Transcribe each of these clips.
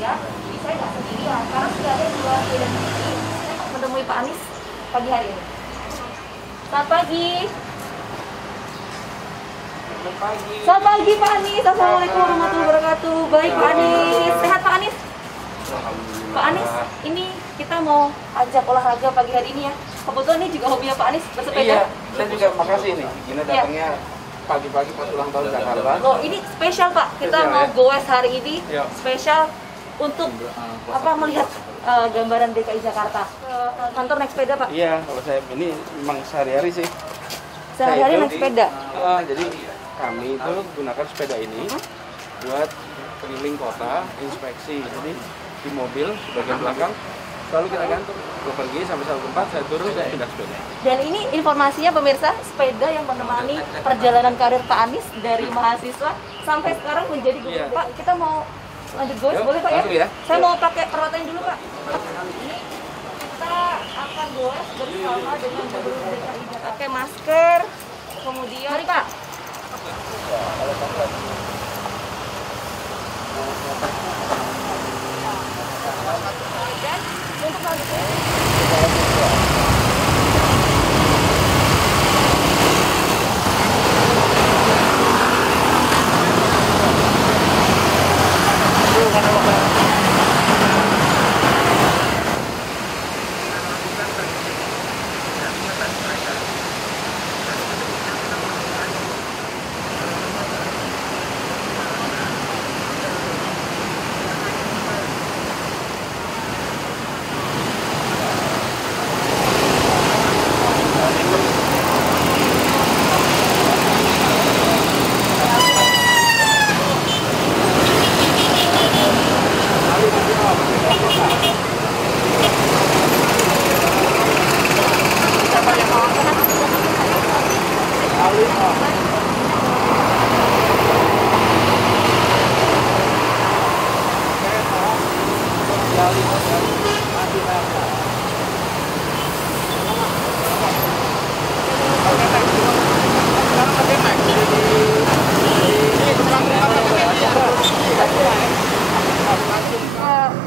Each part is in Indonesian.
aja. Jadi saya nggak sendirian, karena sudah ada 2 sepeda ini menemui Pak Anies pagi hari ini. Selamat pagi. Selamat pagi Pak Anies. Assalamualaikum warahmatullahi wabarakatuh. Baik Pak Anies, sehat Pak Anies? Pak Anies, ini kita mau ajak olahraga pagi hari ini ya. Kebetulan ini juga hobinya Pak Anies bersepeda. Iya, saya juga makasih nih. Gina datangnya pagi-pagi pas ulang tahun Jakarta. Loh, ini spesial Pak. Kita Spesial, mau ya? goes hari ini Iya. spesial untuk melihat gambaran DKI Jakarta. Kantor naik sepeda Pak. Iya, kalau saya ini memang sehari-hari sih. Sehari-hari naik sepeda. Jadi kami itu gunakan sepeda ini buat keliling kota, inspeksi. Jadi di mobil bagian belakang selalu kita gantung. Gue pergi sampai satu tempat, saya turun, saya pindah sepeda. Dan ini informasinya pemirsa, sepeda yang menemani perjalanan karir Pak Anies dari mahasiswa sampai sekarang menjadi gubernur. Iya. Pak, kita mau lanjut goes, Yuk, boleh Pak ya? langsung ya. Saya Yuk. mau pakai peralatan dulu Pak. Ini kita akan goes bersama dengan gubernur DKI Jakarta. Pakai masker, kemudian mari Pak. Dan untuk selanjutnya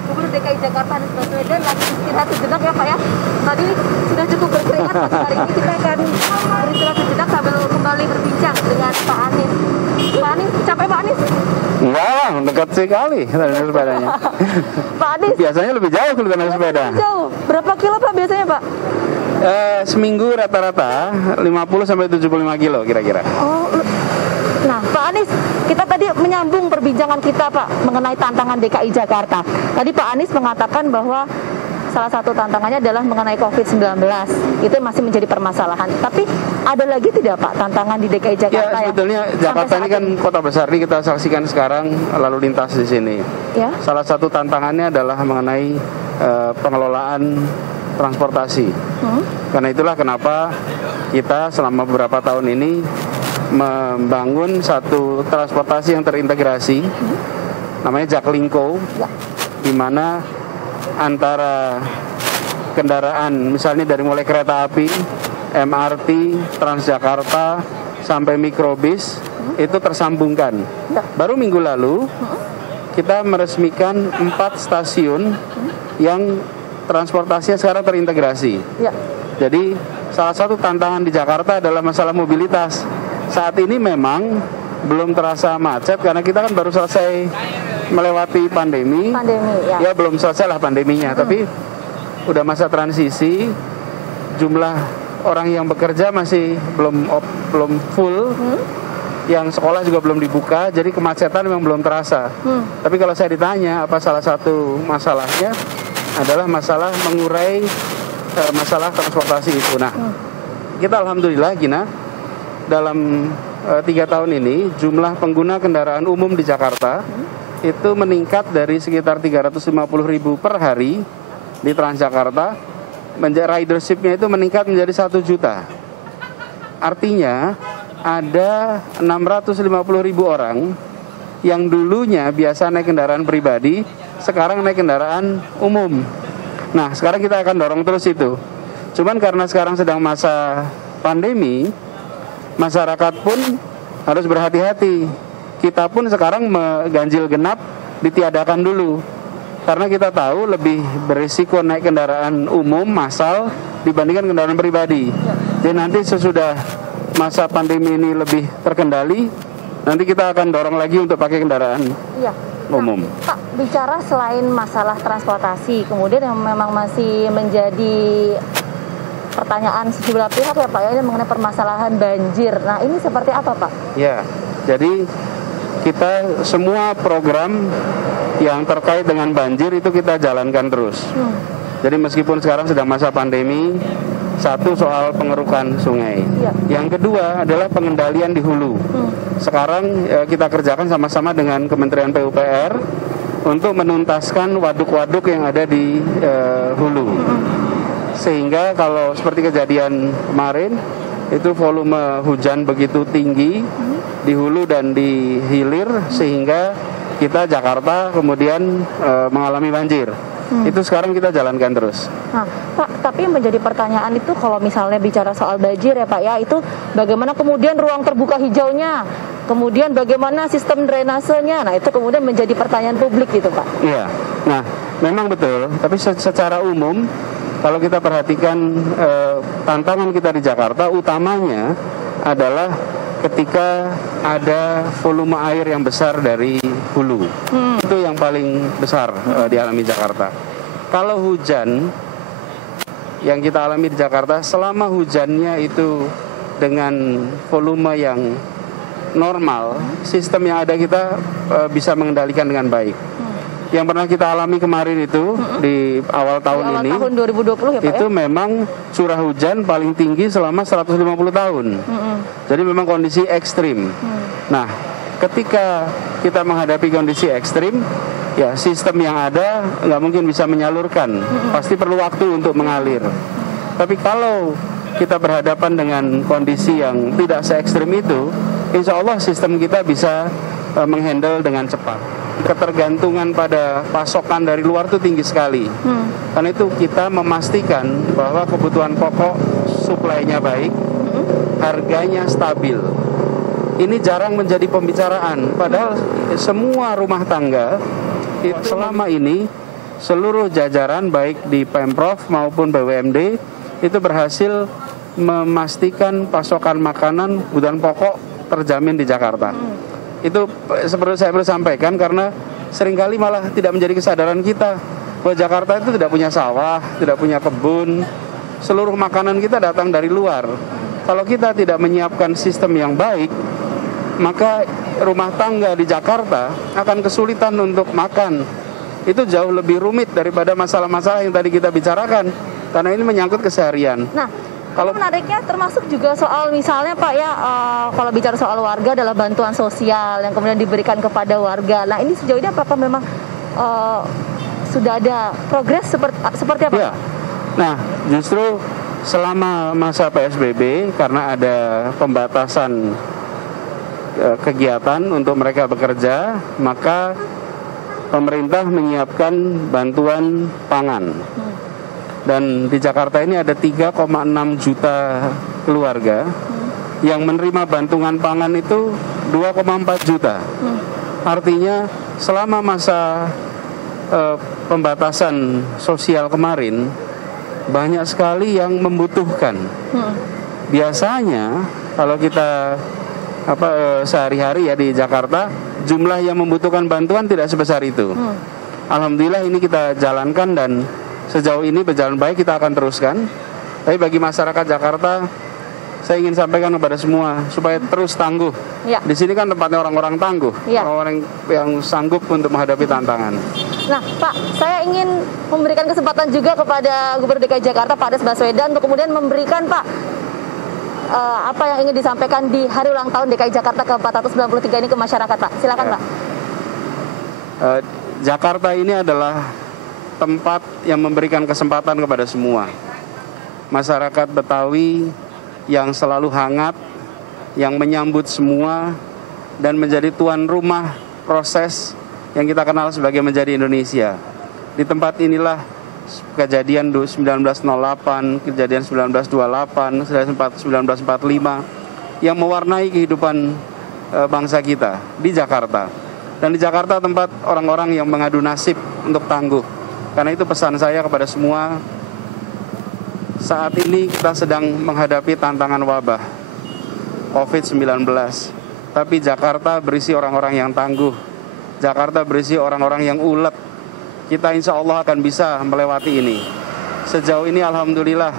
Gubernur DKI Jakarta Anies Baswedan lagi istirahat sejenak ya Pak ya. Tadi sudah cukup berkeringat, hari ini kita akan beristirahat sejenak sambil kembali berbincang dengan Pak Anies. Pak Anies, capek Pak Anies? Enggak lah, dekat sekali naik sepedanya. Pak Anies, Biasanya lebih jauh kalau naik sepeda. jauh. Berapa kilo Pak biasanya Pak? Seminggu rata-rata 50 sampai 75 kilo kira-kira. Oh, nah Pak Anies, kita tadi menyambung perbincangan kita Pak mengenai tantangan DKI Jakarta. Tadi Pak Anies mengatakan bahwa salah satu tantangannya adalah mengenai COVID-19. Itu masih menjadi permasalahan. Tapi ada lagi tidak Pak tantangan di DKI Ya Jakarta sebetulnya Jakarta ini kan kota besar nih, kita saksikan sekarang lalu lintas di sini. ya? Salah satu tantangannya adalah mengenai pengelolaan transportasi. Karena itulah kenapa kita selama beberapa tahun ini membangun satu transportasi yang terintegrasi, namanya Jaklingko, di mana antara kendaraan misalnya dari mulai kereta api, MRT, Transjakarta sampai mikrobis itu tersambungkan. Baru minggu lalu kita meresmikan 4 stasiun yang transportasinya sekarang terintegrasi. Ya. Jadi salah satu tantangan di Jakarta adalah masalah mobilitas. Saat ini memang belum terasa macet karena kita kan baru selesai melewati pandemi. Pandemi, ya. Ya belum selesai lah pandeminya, tapi udah masa transisi. Jumlah orang yang bekerja masih belum full. Yang sekolah juga belum dibuka, jadi kemacetan memang belum terasa. Tapi kalau saya ditanya apa salah satu masalahnya adalah masalah mengurai masalah transportasi itu. Nah, kita alhamdulillah Gina dalam 3 tahun ini jumlah pengguna kendaraan umum di Jakarta itu meningkat dari sekitar 350.000 per hari di Transjakarta, ridership-nya itu meningkat menjadi 1 juta. Artinya ada 650.000 orang yang dulunya biasa naik kendaraan pribadi, sekarang naik kendaraan umum. Nah, sekarang kita akan dorong terus itu. Cuman karena sekarang sedang masa pandemi, masyarakat pun harus berhati-hati. Kita pun sekarang ganjil genap ditiadakan dulu. karena kita tahu lebih berisiko naik kendaraan umum massal dibandingkan kendaraan pribadi. Jadi nanti sesudah masa pandemi ini lebih terkendali, nanti kita akan dorong lagi untuk pakai kendaraan umum. Pak, bicara selain masalah transportasi, kemudian yang memang masih menjadi pertanyaan sejumlah pihak ya Pak ya, ini mengenai permasalahan banjir. Nah ini seperti apa Pak? Ya, jadi kita semua program yang terkait dengan banjir itu kita jalankan terus. Jadi meskipun sekarang sedang masa pandemi, satu soal pengerukan sungai. Yang kedua adalah pengendalian di hulu. Sekarang kita kerjakan sama-sama dengan Kementerian PUPR untuk menuntaskan waduk-waduk yang ada di hulu. Sehingga kalau seperti kejadian kemarin, itu volume hujan begitu tinggi di hulu dan di hilir sehingga kita Jakarta kemudian mengalami banjir. Itu sekarang kita jalankan terus. Nah, Pak, tapi yang menjadi pertanyaan itu kalau misalnya bicara soal banjir ya Pak ya, itu bagaimana kemudian ruang terbuka hijaunya, kemudian bagaimana sistem drainasenya, nah itu kemudian menjadi pertanyaan publik gitu Pak. Iya, nah memang betul, tapi secara umum kalau kita perhatikan tantangan kita di Jakarta utamanya adalah ketika ada volume air yang besar dari hulu. Itu yang paling besar dialami Jakarta. Kalau hujan yang kita alami di Jakarta, selama hujannya itu dengan volume yang normal, sistem yang ada kita bisa mengendalikan dengan baik. Yang pernah kita alami kemarin itu di awal tahun ini, tahun 2020 ya Pak itu ya? memang curah hujan paling tinggi selama 150 tahun. Jadi memang kondisi ekstrim. Nah, ketika kita menghadapi kondisi ekstrim, ya sistem yang ada nggak mungkin bisa menyalurkan. Pasti perlu waktu untuk mengalir. Tapi kalau kita berhadapan dengan kondisi yang tidak se-ekstrim itu, insya Allah sistem kita bisa menghandle dengan cepat. Ketergantungan pada pasokan dari luar itu tinggi sekali. Karena itu kita memastikan bahwa kebutuhan pokok suplainya baik, harganya stabil. Ini jarang menjadi pembicaraan, padahal semua rumah tangga selama ini seluruh jajaran baik di Pemprov maupun BUMD itu berhasil memastikan pasokan makanan kebutuhan pokok terjamin di Jakarta. Itu seperti saya perlu sampaikan karena seringkali malah tidak menjadi kesadaran kita bahwa Jakarta itu tidak punya sawah, tidak punya kebun, seluruh makanan kita datang dari luar. Kalau kita tidak menyiapkan sistem yang baik, maka rumah tangga di Jakarta akan kesulitan untuk makan. Itu jauh lebih rumit daripada masalah-masalah yang tadi kita bicarakan karena ini menyangkut keseharian. Nah, kalau menariknya termasuk juga soal misalnya Pak ya, kalau bicara soal warga adalah bantuan sosial yang kemudian diberikan kepada warga. Nah ini sejauh ini apakah memang sudah ada progres seperti apa? Ya. Nah justru selama masa PSBB karena ada pembatasan kegiatan untuk mereka bekerja, maka pemerintah menyiapkan bantuan pangan. Dan di Jakarta ini ada 3,6 juta keluarga yang menerima bantuan pangan itu 2,4 juta. Artinya selama masa pembatasan sosial kemarin banyak sekali yang membutuhkan. Biasanya kalau kita sehari-hari ya di Jakarta jumlah yang membutuhkan bantuan tidak sebesar itu. Alhamdulillah ini kita jalankan dan sejauh ini berjalan baik, kita akan teruskan. Tapi bagi masyarakat Jakarta, saya ingin sampaikan kepada semua supaya terus tangguh. Ya. Di sini kan tempatnya orang-orang tangguh, orang yang sanggup untuk menghadapi tantangan. Nah, Pak, saya ingin memberikan kesempatan juga kepada Gubernur DKI Jakarta, Pak Anies Baswedan, untuk kemudian memberikan Pak apa yang ingin disampaikan di hari ulang tahun DKI Jakarta ke-493 ini ke masyarakat, Pak. Silakan, Pak. Jakarta ini adalah tempat yang memberikan kesempatan kepada semua. Masyarakat Betawi yang selalu hangat, yang menyambut semua, dan menjadi tuan rumah proses yang kita kenal sebagai menjadi Indonesia. Di tempat inilah kejadian 1908, kejadian 1928, 1945 yang mewarnai kehidupan bangsa kita di Jakarta. Dan di Jakarta tempat orang-orang yang mengadu nasib untuk tangguh. Karena itu pesan saya kepada semua, saat ini kita sedang menghadapi tantangan wabah COVID-19. Tapi Jakarta berisi orang-orang yang tangguh. Jakarta berisi orang-orang yang ulet. Kita insya Allah akan bisa melewati ini. Sejauh ini alhamdulillah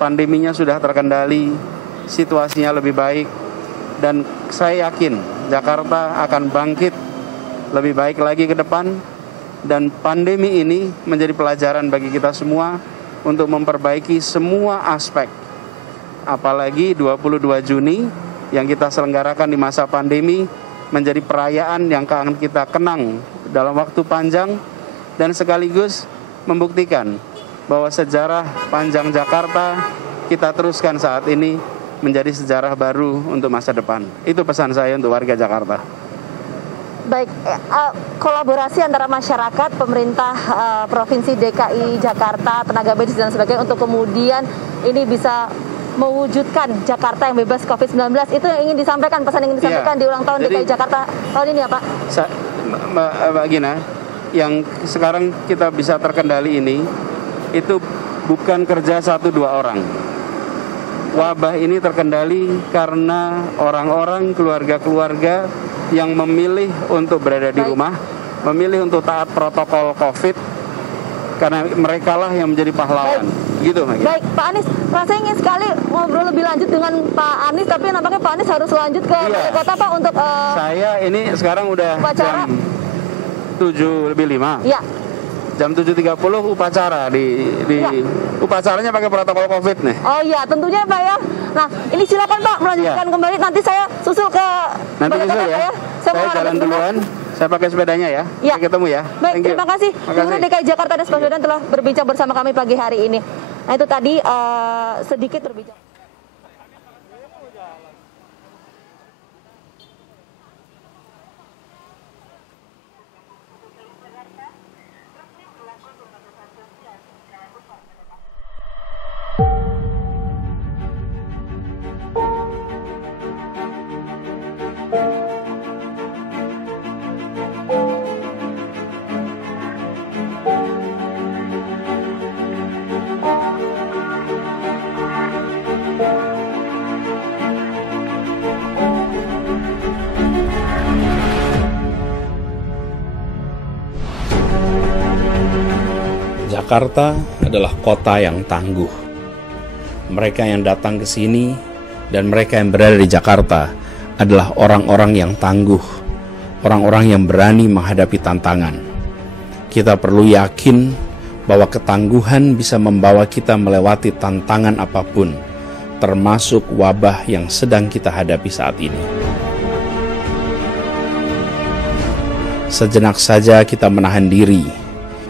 pandeminya sudah terkendali, situasinya lebih baik. Dan saya yakin Jakarta akan bangkit lebih baik lagi ke depan. Dan pandemi ini menjadi pelajaran bagi kita semua untuk memperbaiki semua aspek. Apalagi 22 Juni yang kita selenggarakan di masa pandemi menjadi perayaan yang akan kita kenang dalam waktu panjang dan sekaligus membuktikan bahwa sejarah panjang Jakarta kita teruskan saat ini menjadi sejarah baru untuk masa depan. Itu pesan saya untuk warga Jakarta. Baik, kolaborasi antara masyarakat, pemerintah Provinsi DKI Jakarta, tenaga medis dan sebagainya untuk kemudian ini bisa mewujudkan Jakarta yang bebas COVID-19, itu yang ingin disampaikan, pesan yang ingin disampaikan di ulang tahun DKI Jakarta tahun ini ya Pak? Mbak Gina, yang sekarang kita bisa terkendali ini, itu bukan kerja 1-2 orang. Wabah ini terkendali karena orang-orang, keluarga-keluarga yang memilih untuk berada di rumah, memilih untuk taat protokol COVID, karena merekalah yang menjadi pahlawan. Gitu, Mbak. Baik, Pak Anies, saya ingin sekali ngobrol lebih lanjut dengan Pak Anies, tapi nampaknya Pak Anies harus lanjut ke Balai Kota Pak untuk saya ini sekarang udah upacara. Jam 7:05. Ya. Jam 7:30 upacara di upacaranya pakai protokol COVID nih. Oh iya, tentunya Pak ya. Nah, ini silakan Pak melanjutkan kembali. Nanti saya susul ke Balai Kota ya. ya. Saya jalan duluan. Saya pakai sepedanya ya. Ya. Sampai ketemu ya. Baik, terima kasih. Gubernur DKI Jakarta Anies Baswedan telah berbincang bersama kami pagi hari ini. Nah, itu tadi sedikit berbincang. Jakarta adalah kota yang tangguh. Mereka yang datang ke sini dan mereka yang berada di Jakarta adalah orang-orang yang tangguh, orang-orang yang berani menghadapi tantangan. Kita perlu yakin bahwa ketangguhan bisa membawa kita melewati tantangan apapun, termasuk wabah yang sedang kita hadapi saat ini. Sejenak saja kita menahan diri,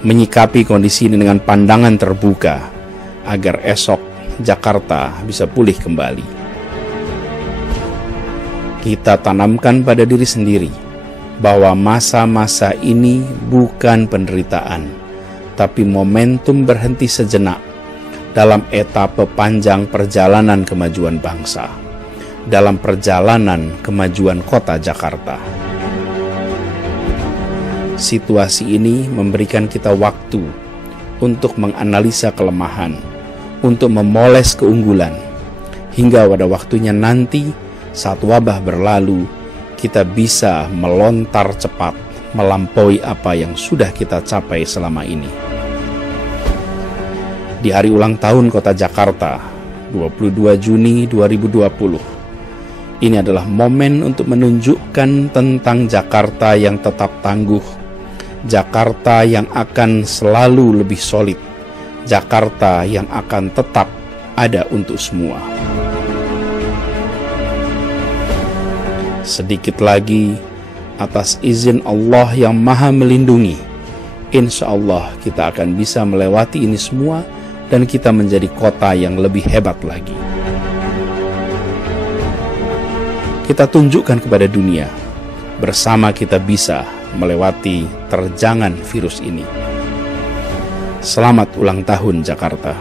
menyikapi kondisi ini dengan pandangan terbuka, agar esok Jakarta bisa pulih kembali. Kita tanamkan pada diri sendiri bahwa masa-masa ini bukan penderitaan, tapi momentum berhenti sejenak dalam etape panjang perjalanan kemajuan bangsa, dalam perjalanan kemajuan kota Jakarta. Situasi ini memberikan kita waktu untuk menganalisa kelemahan, untuk memoles keunggulan, hingga pada waktunya nanti saat wabah berlalu, kita bisa melontar cepat melampaui apa yang sudah kita capai selama ini. Di hari ulang tahun Kota Jakarta, 22 Juni 2020, ini adalah momen untuk menunjukkan tentang Jakarta yang tetap tangguh, Jakarta yang akan selalu lebih solid, Jakarta yang akan tetap ada untuk semua. Sedikit lagi, atas izin Allah yang Maha Melindungi, insya Allah kita akan bisa melewati ini semua dan kita menjadi kota yang lebih hebat lagi. Kita tunjukkan kepada dunia, bersama kita bisa melewati terjangan virus ini. Selamat ulang tahun Jakarta.